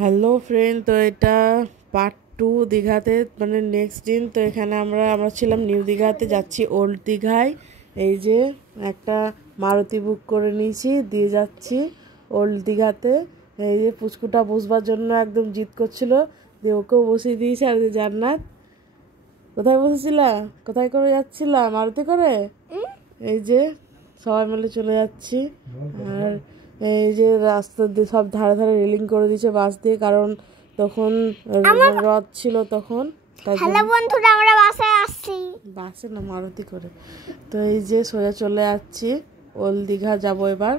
Hello friend, তো এটা part 2 দীঘাতে, মানে নেক্সট দিন। তো এখানে আমরা ছিলাম নিউ দীঘাতে, যাচ্ছি ওল্ড দীঘায়। এই যে একটা মারুতি বুক করে নিয়েছি, দিয়ে যাচ্ছি ওল্ড দীঘাতে। এই যে পুচকুটা বসবার জন্য একদম জিদ করছিল, দিয়ে ওকেও বসিয়ে দিয়েছি। আর যে জান্নাত, কোথায় বসেছিলা? কোথায় করে যাচ্ছিলা? মারুতি করে। এই যে সবাই মিলে চলে যাচ্ছি। আর এই যে রাস্তা দিয়ে সব ধারে ধারে রেলিং করে দিয়েছে বাস দিয়ে, কারণ তখন রথ ছিল তখন। হ্যালো বন্ধুরা, আমরা বাসে আসছি। বাসে না, মারুতি করে। তো এই যে সোজা চলে যাচ্ছি ওল্ড দীঘা যাবো এবার।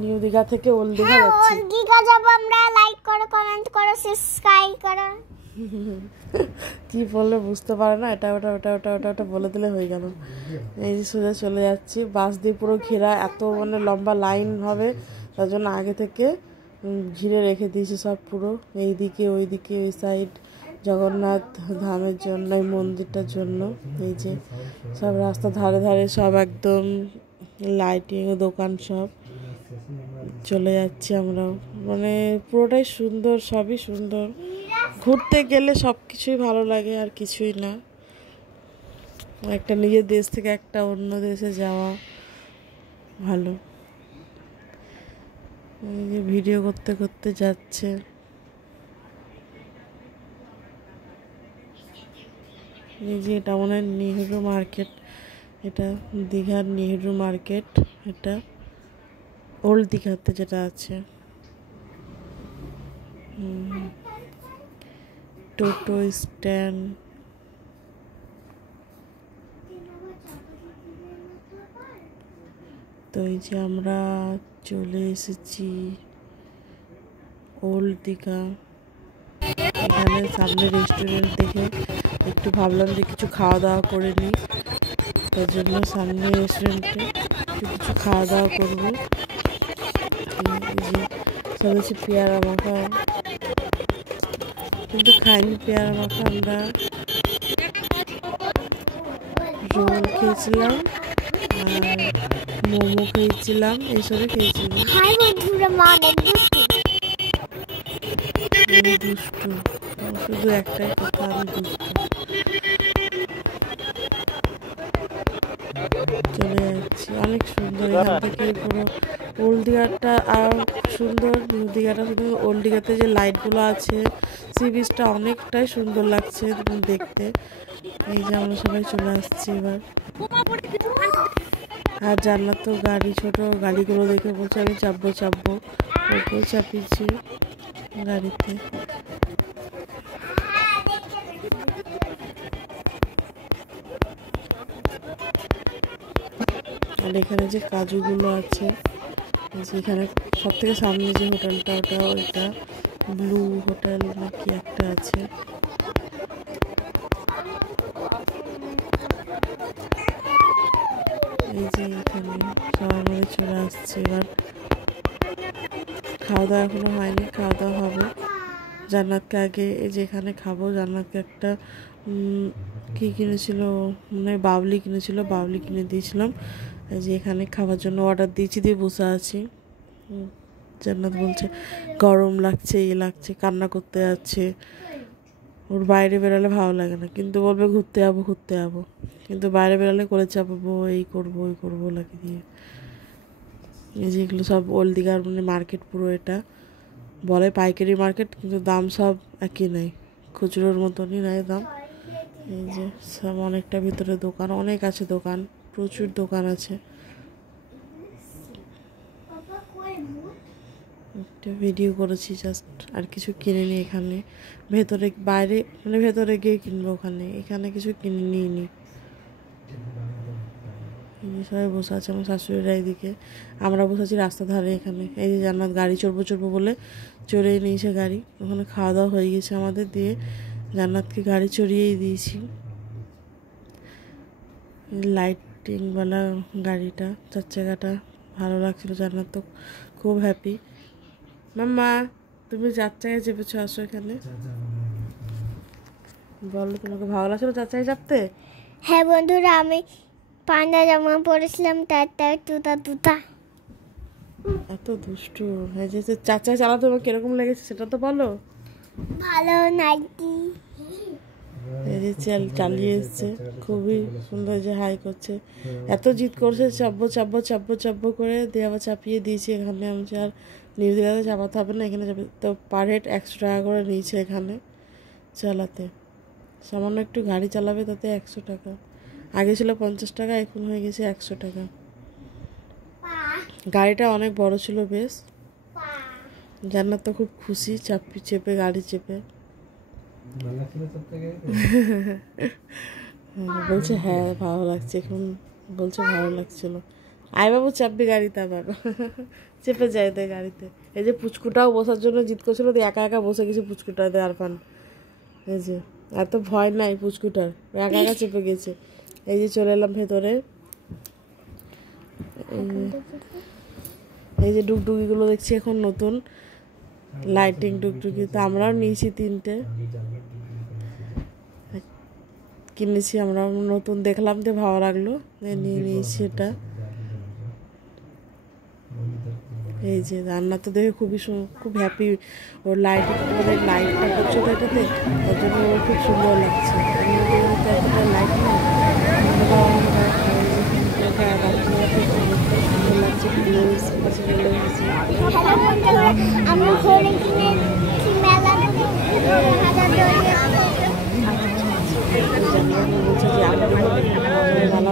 নিউ দীঘা থেকে ওল্ড দীঘা যাচ্ছি। ওল্ড দীঘা যাবো আমরা। লাইক করো, কমেন্ট করো, সাবস্ক্রাইব করো। কি বললে বুঝতে পারে না, এটা ওটা ওটা ওটা ওটা ওটা বলে দিলে হয়ে গেল। এই যে সোজা চলে যাচ্ছি, বাস দিয়ে পুরো ঘেরা, এত মানে লম্বা লাইন হবে, তার জন্য আগে থেকে ঘিরে রেখে দিয়েছি সব পুরো, এইদিকে ওইদিকে ওই সাইড, জগন্নাথ ধামের জন্য, এই মন্দিরটার জন্য। এই যে সব রাস্তা ধারে ধারে সব একদম লাইটিং, দোকান সব। চলে যাচ্ছি আমরাও, মানে পুরোটাই সুন্দর, সবই সুন্দর। ঘুরতে গেলে সব কিছুই ভালো লাগে, আর কিছুই না। একটা নিজের দেশ থেকে একটা অন্য দেশে যাওয়া ভালো। এই যে ভিডিও করতে করতে যাচ্ছে। এই যে এটা মনে হয় নেহেরু মার্কেট, এটা দীঘার নেহেরু মার্কেট, এটা ওল্ড দীঘাতে যেটা আছে। টোটো স্ট্যান্ড। তো এই যে আমরা চলে এসেছি ওল্ড দীঘা। এখানে সামনে রেস্টুরেন্ট দেখে একটু ভাবলাম যে কিছু খাওয়া দাওয়া করে নিই, তার জন্য সামনে রেস্টুরেন্টে কিছু খাওয়া দাওয়া করবো। এই যে সব হচ্ছে পেয়ারা মাখা, কিন্তু খাইনি পেয়ারা মাখা। আমরা রোল খেয়েছিলাম আর মোমো খেয়েছিলাম, এইসবই খেয়েছিলাম। আমি দুষ্টু, শুধু একটাই কথা, আমি দুষ্টু। চলে যাচ্ছি, অনেক সুন্দর। এখান থেকে পুরো ওল্ড দীঘাটা আর সুন্দর, নিউ দীঘাটা শুধু। ওল্ড দীঘাতে যে লাইটগুলো আছে, সি বিচটা অনেকটাই সুন্দর লাগছে দেখতে। এই যে আমরা সবাই চলে আসছি এবার। আর জান্নাত তো গাড়ি, ছোট গাড়িগুলো দেখে বলছে আমি চাপবো চাপবো, ওকেও চাপিয়েছি গাড়িতে। আর এখানে যে কাজুগুলো আছে, এখানে সব থেকে সামনে যে হোটেলটা, ওটা ব্লু হোটেল নাকি একটা আছে। এই যে এখানে সবাই মিলে চলে আসছে এবার। খাওয়া দাওয়া এখনো হয়নি, খাওয়া দাওয়া হবে। জান্নাতকে আগে এই যে এখানে খাবো। জান্নাতকে একটা কী কিনেছিল, মানে বাবলি কিনেছিল, বাবলি কিনে দিয়েছিলাম। এই যে এখানে খাবার জন্য অর্ডার দিয়েছি, দিয়ে বসে আছি। জান্নাত বলছে গরম লাগছে, লাগছে, কান্না করতে যাচ্ছে। ওর বাইরে বেরোলে ভালো লাগে না, কিন্তু বলবে ঘুরতে যাবো ঘুরতে যাবো, কিন্তু বাইরে বেরোলে করে চাপাবো, এই করবো ওই করবো লাগে দিয়ে। এই যে এগুলো সব ওল্ড দীঘার মানে মার্কেট পুরো। এটা বলে পাইকারি মার্কেট, কিন্তু দাম সব একই নাই, খুচরোর মতনই নাই দাম। এই যে সব অনেকটা ভিতরে দোকান, অনেক আছে দোকান, প্রচুর দোকান আছে। একটা ভিডিও করেছি জাস্ট, আর কিছু কিনিনি এখানে। ভেতরে বাইরে মানে ভেতরে গিয়ে কিনবো, এখানে কিছু কিনে নিইনি। সবাই বসে আছে, আমার শাশুড়িরা এইদিকে, আমরা বসে আছি রাস্তা ধারে এখানে। এই যে জান্নাত গাড়ি চড়বো বলে চড়িয়ে নিয়েছে গাড়ি। ওখানে খাওয়া দাওয়া হয়ে গেছে আমাদের, দিয়ে জান্নাতকে গাড়ি চড়িয়েই দিয়েছি। লাইটিংওয়ালা গাড়িটা, 4 চাকাটা ভালো লাগছিল। জান্নাত তো খুব হ্যাপি। মাম্মা, তুমি 4 চাকায় চেপেছো, আসো এখানে। বলো, তোমাকে ভালো লাগছিল 4 চাকায় চাপতে? হ্যাঁ বন্ধুরা, আমি পান্ডা জামা পরেছিলাম, তার তুতা তুতা। এত দুষ্টু হয়ে যে চাচা চালাতে তোমার কিরকম লেগেছে সেটা তো বলো। ভালো নাইটি। এই যে চালিয়ে এসছে, খুবই সুন্দর যে হাই করছে, এত জিদ করছে চাপবো চাপবো চাপবো চাপবো করে দিয়ে আবার চাপিয়ে দিয়েছি এখানে। আমি আর নিউজিল্যান্ডে চাপাতে হবে না, এখানে যাবে তো পার হেড 100 টাকা করে নিয়েছে এখানে চালাতে। সামান্য একটু গাড়ি চালাবে তাতে 100 টাকা, আগে ছিল 50 টাকা, এখন হয়ে গেছে 100 টাকা। গাড়িটা অনেক বড় ছিল বেশ। জান্নাত তো খুব খুশি চেপে গাড়ি চেপে বলছে হ্যাঁ ভালো লাগছে, এখন বলছে ভালো লাগছিল। আয় বাবু চাপবি গাড়িতে আবার চেপে যায় দেয় গাড়িতে। এই যে পুচকুটাও বসার জন্য জিদ করছিল, তো একা একা বসে গেছে পুচকুটাতে আরফান। এই যে এত ভয় নাই পুচকুটার, একা একা চেপে গেছে। এই যে চলে এলাম ভেতরে। এই যে ডুগডুগিগুলো দেখছি এখন নতুন লাইটিং ডুগডুগি, তো আমরাও নিয়েছি 3টে কিনেছি, আমরা নতুন দেখলাম দিয়ে ভালো লাগলো নিয়ে নিয়েছি এটা। এই যে রান্না তো দেখে খুব হ্যাপি, ওর লাইটটা করছে তো এটাতে, ওর জন্য ওর খুব সুন্দর লাগছে। লাইট না আমরা ঘরে কিনেছি মেলা থেকে। বলছে যে ভালো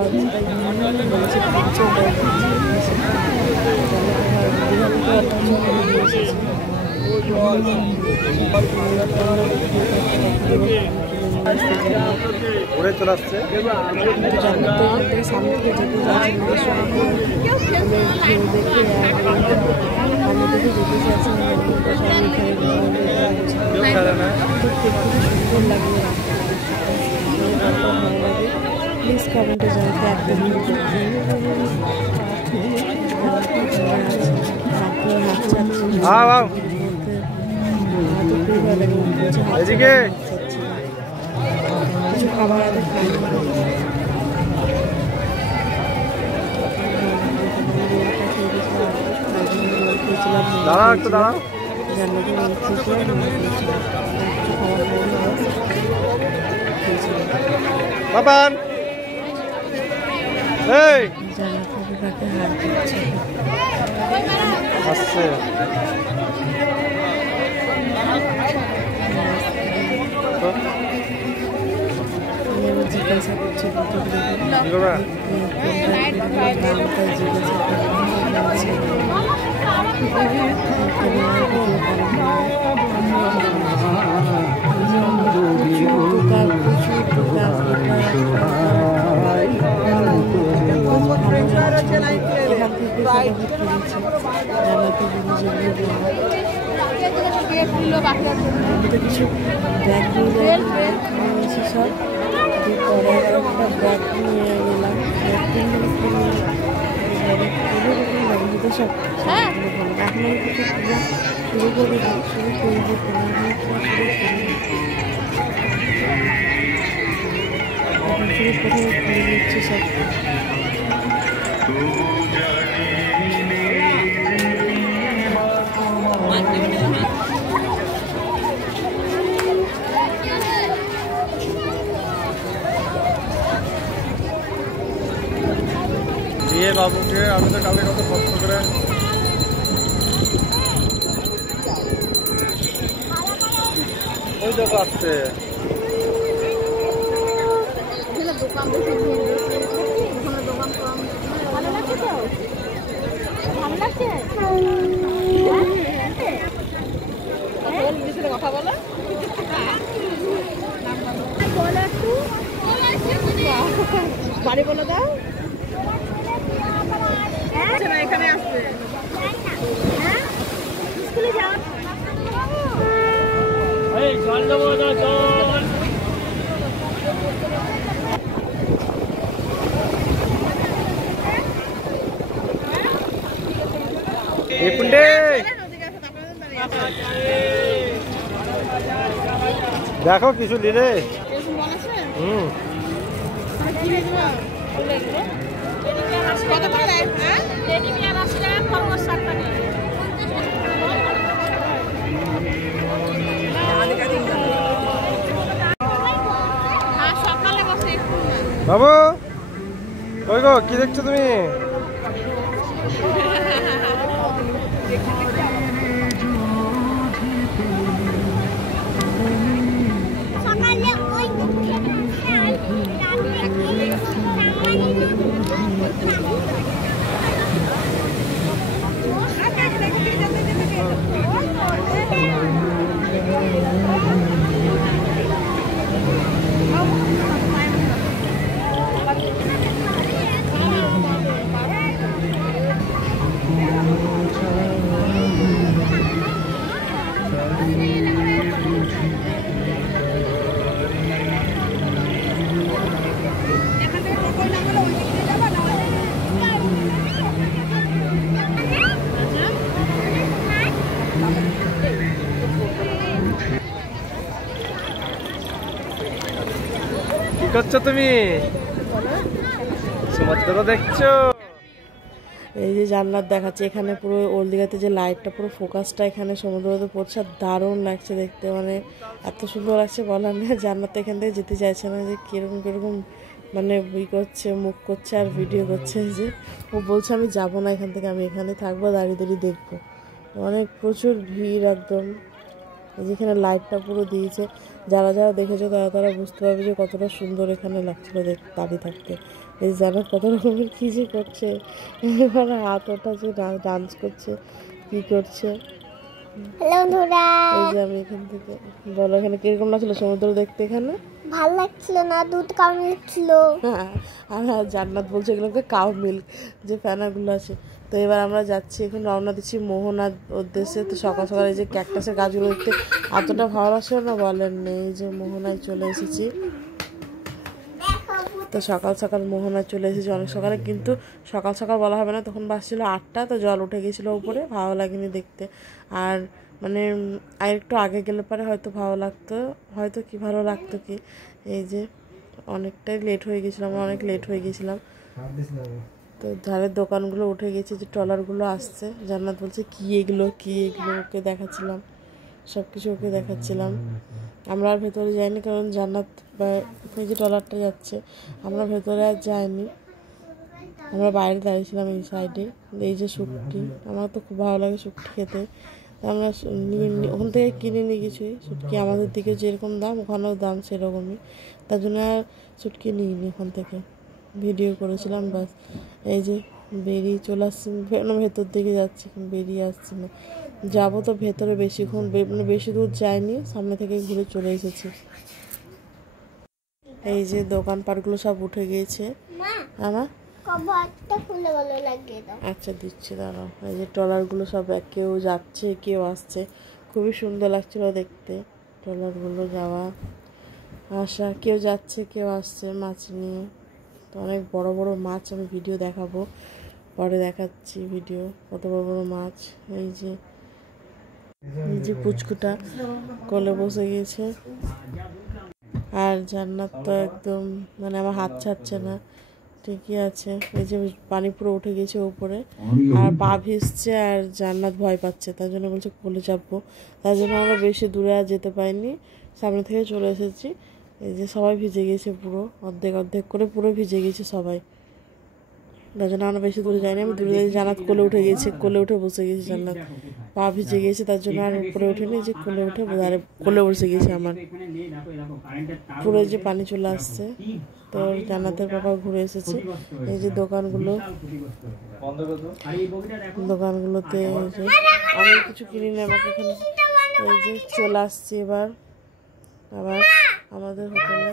ঘুরে চলে আসছে। সামনে থেকে যেতে প্লিজ কমেন্টে জানাতে একদম এদিকে কিছু খাবার দাঁড়াও একটু দাঁড়াও। বাবান এই আসছে জিজ্ঞাসা করছে কিছু ব্যাগ সব পরে একটা ব্যাগ নিয়ে গেলাম, সব এখন কিছু শুরু করে শুরু করবো এখন শুরু করে করে দিচ্ছি সব। বাবুকে আমি তো কালকে কত কষ্ট করে ওই দেখো আসছে। কথা বলো বাড়ি বলে দাও। এখানে আসবে স্কুলে যাও। জল দেবো জল। দেখো কিছু নিলে কত করে বাবু ওই গো কি দেখছো তুমি? সকালে ওই দিকে আর কি করছো তুমি? সমুদ্র দেখছো? এই যে জান্নাত দেখাচ্ছে এখানে পুরো ওল্ড দীঘাতে যে লাইটটা পুরো ফোকাসটা এখানে সমুদ্রতে পড়ছে, আর দারুণ লাগছে দেখতে, মানে এত সুন্দর লাগছে বলার নেই। জান্নাত এখান থেকে যেতে চাইছে না, যে কিরকম কিরকম মানে বই করছে, মুখ করছে আর ভিডিও করছে। যে ও বলছে আমি যাব না এখান থেকে, আমি এখানে থাকবো, দাঁড়িয়ে দাঁড়িয়ে দেখবো। অনেক প্রচুর ভিড় একদম। যেখানে লাইটটা পুরো দিয়েছে, যারা যারা দেখেছো তারা তারা বুঝতে পারবে যে কতটা সুন্দর এখানে লাগছিল দাঁড়িয়ে থাকতে। এই জান্নাত কত রকমের কী যে করছে, এবারে হাত ওঠাচ্ছে, ডান্স করছে, কী করছে। হ্যালো বন্ধুরা, এই যে আমি এখান থেকে বলো এখানে কিরকম লাগছিল সমুদ্র দেখতে? এখানে ভালো লাগছিল না, দুধ কম লাগছিল। হ্যাঁ, আর জান্নাত বলছে এগুলোকে কাউ মিল্ক, যে ফ্যানাগুলো আছে। তো এবার আমরা যাচ্ছি, এখন রওনা দিচ্ছি মোহনার উদ্দেশ্যে। তো সকাল সকাল এই যে ক্যাকটাসের গাছগুলো দেখতে এতটা ভালো লাগছিল না বলেন নেই। এই যে মোহনায় চলে এসেছি, তো সকাল সকাল মোহনায় চলে এসেছি অনেক সকালে, কিন্তু সকাল সকাল বলা হবে না, তখন বাসছিল 8টা, তো জল উঠে গেছিলো উপরে, ভালো লাগেনি দেখতে। আর মানে আর একটু আগে গেলে পরে হয়তো ভালো লাগতো, হয়তো কি ভালো লাগতো কি। এই যে অনেকটাই লেট হয়ে গেছিলাম, আমরা অনেক লেট হয়ে গেছিলাম। তো ধারের দোকানগুলো উঠে গেছে, যে ট্রলারগুলো আসছে। জান্নাত বলছে কি এগুলো, কি এগুলো, ওকে দেখাচ্ছিলাম, সব কিছু ওকে দেখাচ্ছিলাম। আমরা আর ভেতরে যাইনি, কারণ জান্নাত ওই যে ট্রলারটা যাচ্ছে, আমরা ভেতরে আর যাইনি, আমরা বাইরে দাঁড়িয়েছিলাম এই সাইডে। এই যে শুটকি, আমার তো খুব ভালো লাগে শুটকি খেতে, আমরা ওখান থেকে কিনে নিয়ে কিছুই শুটকি, আমাদের দিকে যেরকম দাম ওখানেও দাম সেরকমই, তার জন্য আর শুটকি নিইনি ওখান থেকে, ভিডিও করেছিলাম বাস। এই যে বেরিয়ে চলে আসছি, ভেতর দিকে যাচ্ছি, বেরিয়ে আসছি না, যাবো তো ভেতরে বেশিক্ষণ, মানে বেশি দূর যাইনি, সামনে থেকে ঘুরে চলে এসেছি। এই যে দোকানপাটগুলো সব উঠে গিয়েছে। আমার কভারটা খুলে ভালো লাগে দাও। আচ্ছা দিচ্ছি, দাঁড়াও। এই যে ট্রলারগুলো সব কেউ যাচ্ছে কেউ আসছে, খুবই সুন্দর লাগছিল দেখতে ট্রলারগুলো যাওয়া আসা, কেউ যাচ্ছে কেউ আসছে মাছ নিয়ে। তো অনেক বড় বড় মাছ, আমি ভিডিও দেখাবো, পরে দেখাচ্ছি ভিডিও, কত বড় বড় মাছ। এই যে পুচকুটা কোলে বসে গিয়েছে, আর জান্নাত তো একদম মানে আমার হাত ছাড়ছে না, ঠিকই আছে। এই যে পানি পুরো উঠে গেছে উপরে, আর পা ভিজছে, আর জান্নাত ভয় পাচ্ছে, তার জন্য বলছে কোলে চাপবো, তার জন্য আমরা বেশি দূরে আর যেতে পারিনি, সামনে থেকে চলে এসেছি। এই যে সবাই ভিজে গেছে পুরো, অর্ধেক অর্ধেক করে পুরো ভিজে গেছে সবাই, তার জন্য আমরা বেশি দূরে যাইনি। আমি দূরে জান্নাত কোলে উঠে গেছি, কোলে উঠে বসে গেছি, জান্নাত পা ভিজে গেছে, তার জন্য আর উপরে উঠেনি, যে কোলে উঠে কোলে বসে গেছি আমার, পুরো যে পানি চলে আসছে। তো জান্নাতের বাবা ঘুরে এসেছে। এই যে দোকানগুলোতে আমি কিছু কিনি না, আমাকে এখানে এই যে চলে আসছি এবার আবার আমাদের হোটেলে।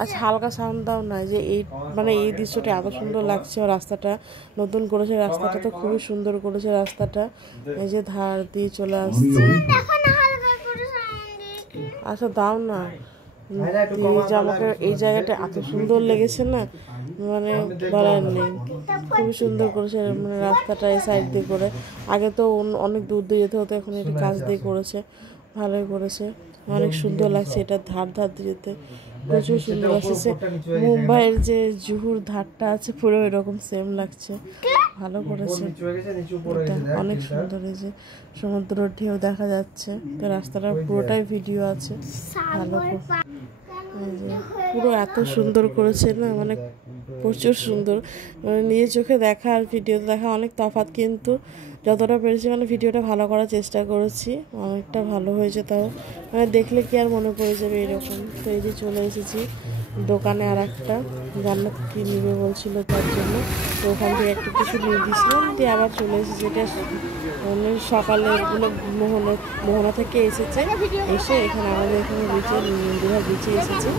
আচ্ছা হালকা সাউন্ড দাও না, যে এই মানে এই দৃশ্যটা এত সুন্দর লাগছে, রাস্তাটা নতুন করেছে, রাস্তাটা তো খুবই সুন্দর করেছে রাস্তাটা। এই যে ধার দিয়ে চলে আসছে, আচ্ছা দাও না, যে আমাকে এই জায়গাটা এত সুন্দর লেগেছে না, মানে বলার নেই, খুবই সুন্দর করেছে মানে রাস্তাটা এই সাইড দিয়ে করে। আগে তো অনেক দূর দিয়ে যেতে হতো, এখন এটা কাজ দিয়ে করেছে, ভালোই করেছে, অনেক সুন্দর লাগছে। এটা ধার ধার দিয়ে যেতে প্রচুর সুন্দর লাগছে, মুম্বাইয়ের যে জুহুর ধারটা আছে পুরো এরকম সেম লাগছে, ভালো করেছে। এটা অনেক সুন্দর, এই যে সমুদ্রের ঢেউ দেখা যাচ্ছে। তো রাস্তাটা পুরোটাই ভিডিও আছে, ভালো এই যে পুরো এত সুন্দর করেছে না, মানে প্রচুর সুন্দর। মানে নিজের চোখে দেখা আর ভিডিওতে দেখা অনেক তফাৎ, কিন্তু যতটা পেরেছি মানে ভিডিওটা ভালো করার চেষ্টা করেছি, অনেকটা ভালো হয়েছে। তাও মানে দেখলে কি আর মনে পড়ে যাবে এরকম। তো এই যে চলে এসেছি দোকানে, আর একটা জান্নাত কি নিবে বলছিল তার জন্য, তো ওখান থেকে একটু কিছু নিয়ে দিয়েছিলাম, দিয়ে আবার চলে এসেছি। এটা মানে সকালে এগুলো মোহনা থেকে এসেছে, এসে এখানে আমাদের এখানে বিচে দীঘা বিচে এসেছে।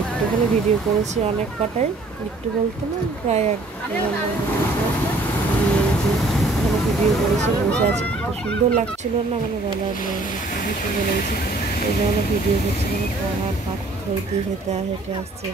একটুখানি ভিডিও করেছি, অনেক কটাই, একটু বলতে না প্রায় এখানে ভিডিও করেছি, বসে আছে। খুব সুন্দর লাগছিল না, মানে বলার নয়, খুবই সুন্দর লেগেছে। এই জন্য ভিডিও করছি, মানে পাহাড় পাথর দিয়ে হেঁটে আসছে।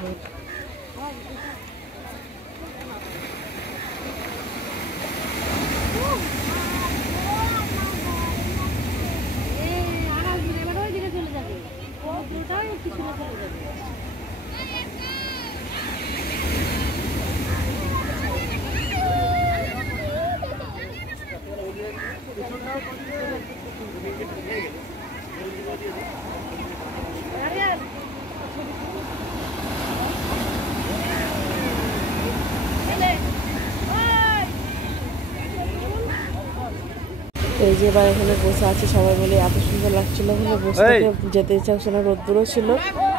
এই যে এবার এখানে বসে আছি সবাই মিলে, এত সুন্দর লাগছিল, ওখানে বসে থেকে যেতে ইচ্ছা হচ্ছে না। রোদ্দুরও ছিল,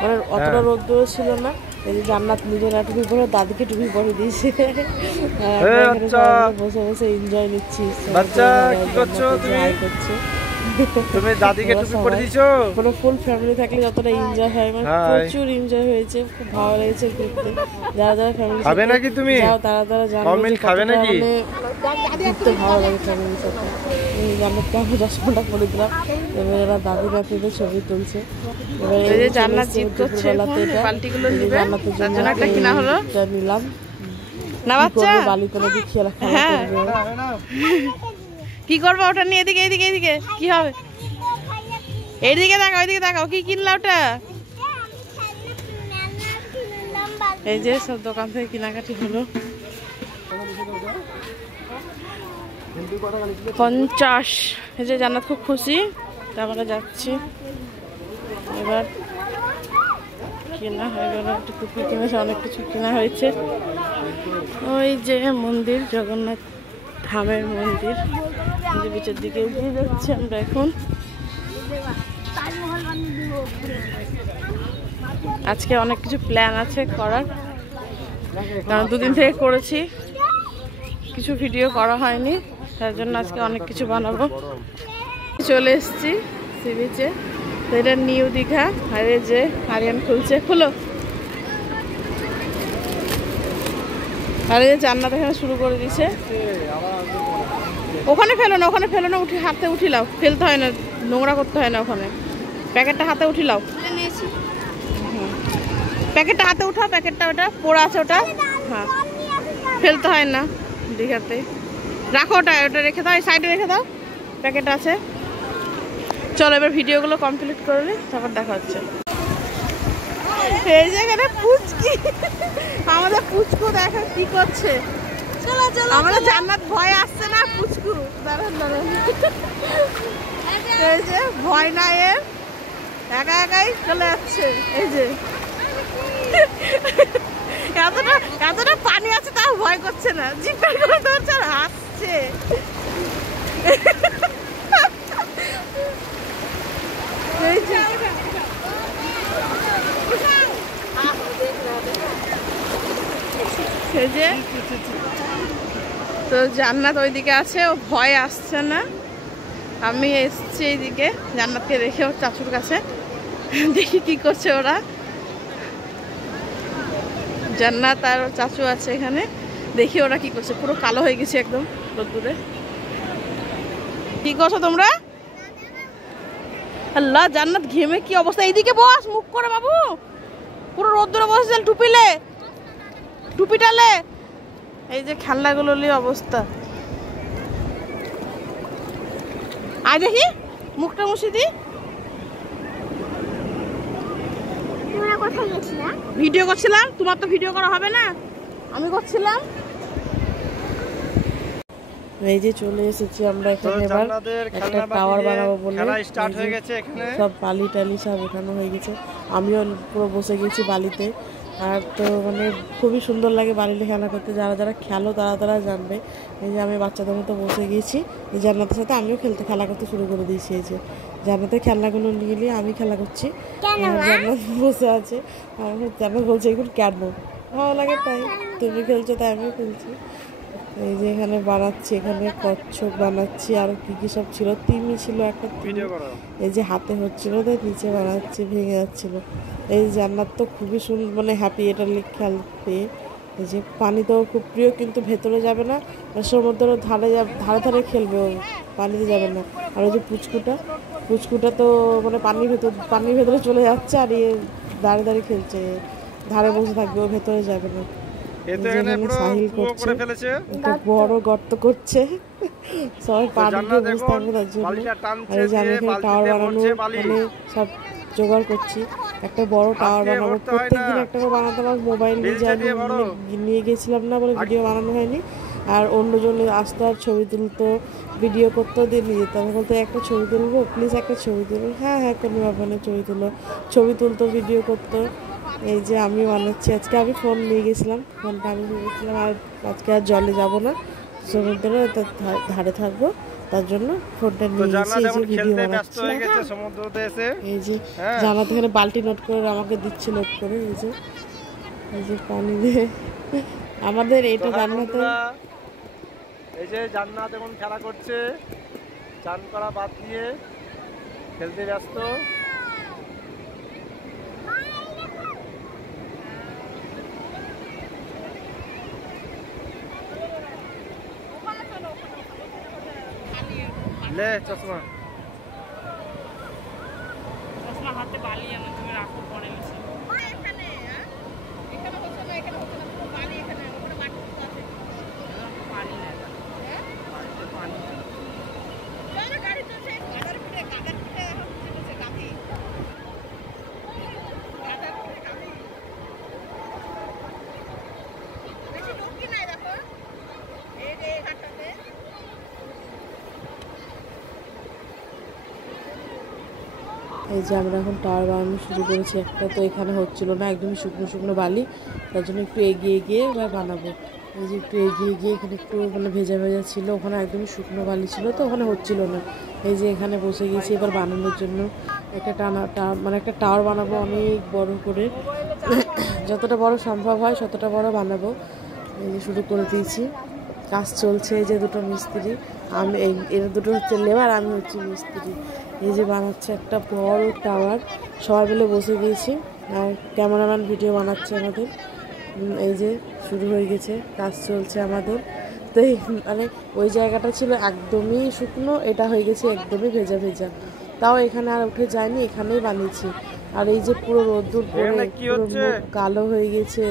মানে অতটা রোদ্দুরও ছিল না। এই যে জান্নাত নিজের টুপি পরে দাদিকে টুপি পরে দিয়েছে, বসে বসে এনজয় নিচ্ছি। তুমি দাদিকে টুপি পরে দিয়েছো? পুরো ফুল ফ্যামিলি থাকলে যতটা এনজয় হয়, মানে প্রচুর এনজয় হয়েছে, খুব ভালো লেগেছে ঘুরতে। যারা যারা ফ্যামিলি খাবে নাকি তুমি? যাও তারা জানো খাবে নাকি? ঘুরতে ভালো লাগে ফ্যামিলির সাথে। জান্নাতকে আমি 10 ঘন্টা করে দিলাম, এবার এরা দাদি নাতিদের ছবি তুলছে। এবার এই যে জান্নাত জিত করছে, বালতিগুলো নিবে, তার জন্য একটা কিনা হলো, এটা নিলাম না বাচ্চা, বালিতে নাকি খেলা করবে। কি করবো ওটা নিয়ে? এদিকে এদিকে এদিকে কি হবে? এইদিকে দেখাও, ওইদিকে দেখাও, কি কিনলা ওটা? এই যে সব দোকান থেকে কেনাকাটি হলো। 50। এই যে জান্নাত খুব খুশি, তারপরে যাচ্ছি। এবার কেনা হয়ে গেল, একটু টুপি কিনেছে, অনেক কিছু কেনা হয়েছে। ওই যে মন্দির, জগন্নাথ ধামের মন্দির, বিচের দিকে এগিয়ে যাচ্ছি আমরা এখন। আজকে অনেক কিছু প্ল্যান আছে করার, কারণ দুদিন থেকে করেছি, কিছু ভিডিও করা হয়নি, তার জন্য আজকে অনেক কিছু বানাবো। চলে এসেছি সি বিচে, তো এটা নিউ দীঘা। আর এই যে আরিয়ান খুলছে, খুলো। আর এই যে জান্নাত এখানে শুরু করে দিয়েছে। ওখানে ফেলো না, ওখানে ফেলো না, উঠে হাতে উঠিলাও, ফেলতে হয় না, নোংরা করতে হয় না। ওখানে প্যাকেটটা হাতে উঠিলাও, প্যাকেটটা হাতে উঠাও, প্যাকেটটা ওটা পোড়া আছে, ওটা হ্যাঁ ফেলতে হয় না দীঘাতে। রাখো ওটা, ওটা রেখে দাও, এই সাইডে রেখে দাও, প্যাকেট আছে। চলো এবার ভিডিওগুলো কমপ্লিট করলে তারপর দেখা হচ্ছে। এই জায়গাটা পুচকি, আমাদের পুচকু দেখো কি করছে। চলো চলো, আমাদের জান্নাত ভয় আসছে না, পুচকু দাঁড়ান দাঁড়ান, এই যে ভয় নাই এর, একা একাই চলে যাচ্ছে। এই যে এতটা পানি আছে তাও ভয় করছে না, জিপের করে ধরছে আর হাসছে। তো জান্নাত ওইদিকে আছে, ও ভয় আসছে না। আমি এসছি এইদিকে জান্নাতকে রেখে ওর চাচুর কাছে, দেখি কি করছে ওরা। জান্নাত আর ওর চাচু আছে এখানে, দেখি ওরা কি করছে। পুরো কালো হয়ে গেছে একদম রোদ্দুরে। কি করছো তোমরা? আল্লাহ, জান্নাত ঘেমে কি অবস্থা। এইদিকে বস, মুখ করে বাবু, পুরো রোদ্দুরে বসে, টুপিলে টুপিটালে। এই যে খেলনাগুলো নিয়ে অবস্থা। আয় দেখি মুখটা মুছি দি। ভিডিও করছিলাম, তোমার তো ভিডিও করা হবে না, আমি করছিলাম। এই যে চলে এসেছি আমরা তো এখানে এবার জান্নাতের একটা খেলনা টাওয়ার বানিয়ে বানাবো বলে খেলা স্টার্ট এই যে হয়ে গেছে এখানে। সব বালি টালি সব ওঠানো হয়ে গেছে, আমিও পুরো বসে গেছি বালিতে। আর তো মানে খুবই সুন্দর লাগে বালিতে খেলা করতে, যারা যারা খেলো তারা তারা জানবে। এই যে আমি বাচ্চাদের মতো বসে গিয়েছি, এই জান্নাতের সাথে আমিও খেলা করতে শুরু করে দিয়েছি। এই যে জান্নাতের খেলনাগুলো নিয়ে নিয়ে আমি খেলা করছি, আর জান্নাত বসে আছে। আর জান্নাত বলছে এগুলো কেন, ভালো লাগে তাই, তুমি খেলছো তাই আমিও খেলছি। এই যে এখানে বানাচ্ছি, এখানে কচ্ছপ বানাচ্ছি, আর কি কি সব ছিল, তিমি ছিল একটা তিমি। ভিডিও করো। এই যে হাতে হচ্ছিল তো নিচে বানাচ্ছি, ভেঙে যাচ্ছিল। এই জান্নাত তো খুবই সুন্দর মানে হ্যাপি এটা খেলতে। এই যে পানি তো খুব প্রিয়, কিন্তু ভেতরে যাবে না, সমুদ্রের ধারে ধারে ধারে খেলবে, ও পানিতে যাবে না। আর ওই যে পুচকুটা তো মানে পানির ভেতরে চলে যাচ্ছে, আর ইয়ে দাঁড়িয়ে দাঁড়িয়ে খেলছে, ধারে বসে থাকবে, ও ভেতরে যাবে না। এখানে পুরো সাহিল কুয়ো করছে, করে ফেলেছে। একটা বড় গর্ত করছে, সবাই পানি দিয়ে জান্নাত বসে এখন থাকবে তার জন্য। বালিটা আর টানছে এই যে আমি দিয়ে এখানে টাওয়ার বালতিতে বানানো ভরছে বালি। মানে সব জোগাড় করছি, একটা বড় টাওয়ার দিয়ে বানাবো। ভরতে হয় প্রত্যেকদিন না, একটা করে বানাতে আমার মোবাইল নিয়ে বেলচা দিয়ে ভরো। নিয়ে গেছিলাম না বলে ভিডিও বানানো হয়নি। আর অন্যজন আসতো আর ছবি তুলতো, ভিডিও করতেও দিয়ে নিয়ে যেতাম, বলতো একটা ছবি তুলবো প্লিজ, একটা ছবি তুলবো। হ্যাঁ হ্যাঁ কোনো ব্যাপার নেই, ছবি তুলতো, ভিডিও করতো। এই যে আমি বানাচ্ছি, আজকে আমি ফোন নিয়ে গেছিলাম, ফোনটা আমি ভেবেছিলাম আর আজকে আর জলে যাব না, সমুদ্রে ধারে থাকবো, তার জন্য ফোনটা তো নিয়ে গেছি। জান্নাত এই যে এখন ভিডিও খেলতে ব্যস্ত বানাচ্ছি। হয়ে গেছে সমুদ্রতে এসে। এই যে হ্যাঁ। জান্নাত এখানে বালতি নোট করে আমাকে দিচ্ছে, নোট করে। এই যে পানি দিয়ে আমাদের তো এটা হ্যাঁ জান্নাতে বন্ধুরা, এই যে জান্নাত এখন খেলা করছে, চান করা বাদ দিয়ে খেলতে ব্যস্ত। লে চশমা। হাতে বালি আমার, তুমি রাখো পরে এসে। এখানে এখানে হচ্ছে না, এখানে হচ্ছে না, পুরো বালি এখানে, ওখানে মাটি আছে, পানি না, পানি না, গাড়ি চলছে, গাড়ার পিঠে এখন চলছে গাড়ি, গাড়ার পিঠে গাড়ি বেশি লোক কি নাই, দেখো এই যে ঘাটটাতে। এই যে আমরা এখন টাওয়ার বানানো শুরু করেছি। একটা তো এখানে হচ্ছিল না, একদমই শুকনো শুকনো বালি, তার জন্য একটু এগিয়ে গিয়ে এবার বানাবো। এই যে একটু এগিয়ে গিয়ে এখানে একটু মানে ভেজা ভেজা ছিল, ওখানে একদমই শুকনো বালি ছিল, তো ওখানে হচ্ছিল না। এই যে এখানে বসে গেছি এবার বানানোর জন্য, একটা মানে একটা টাওয়ার বানাবো অনেক বড় করে, যতটা বড় সম্ভব হয় ততটা বড় বানাবো। এই যে শুরু করে দিয়েছি, কাজ চলছে। এই যে দুটো মিস্ত্রি, আমি এরা দুটো হচ্ছে লেবার, আমি হচ্ছি মিস্ত্রি। এই যে বানাচ্ছে একটা বড় টাওয়ার, সবাই মিলে বসে গিয়েছি, আর ক্যামেরাম্যান ভিডিও বানাচ্ছে আমাদের। এই যে শুরু হয়ে গেছে, কাজ চলছে আমাদের। তো এই মানে ওই জায়গাটা ছিল একদমই শুকনো, এটা হয়ে গেছে একদমই ভেজা ভেজা, তাও এখানে আর উঠে যায়নি, এখানেই বানিয়েছি। আর এই যে পুরো রোদ্দুর পরে এখানে কি পুরো হচ্ছে? মুখ কালো হয়ে গেছে।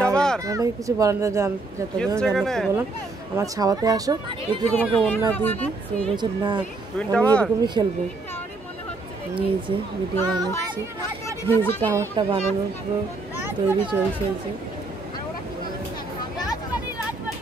টাওয়ার? আর কিছু বলার না, জানাতে বললাম আমার ছাওয়াতে আসো, একটু তোমাকে ওড়না দিয়ে দিই। তো বলছে না, আমি এরকমই খেলবো। এই যে ভিডিও বানাচ্ছি, এই যে টাওয়ারটা বানানোর পুরো তৈরি চলছে। এই যে রাজবাড়ি রাজবাড়ি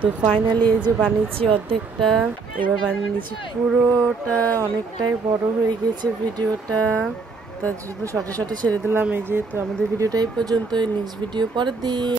তো ফাইনালি এই যে বানিয়েছি অর্ধেকটা, এবার বানিয়ে নিয়েছি পুরোটা, অনেকটাই বড় হয়ে গেছে ভিডিওটা, তার জন্য শর্টে শর্টে ছেড়ে দিলাম। এই যে তো আমাদের ভিডিওটা এই পর্যন্তই, নেক্সট ভিডিও পরের দিন।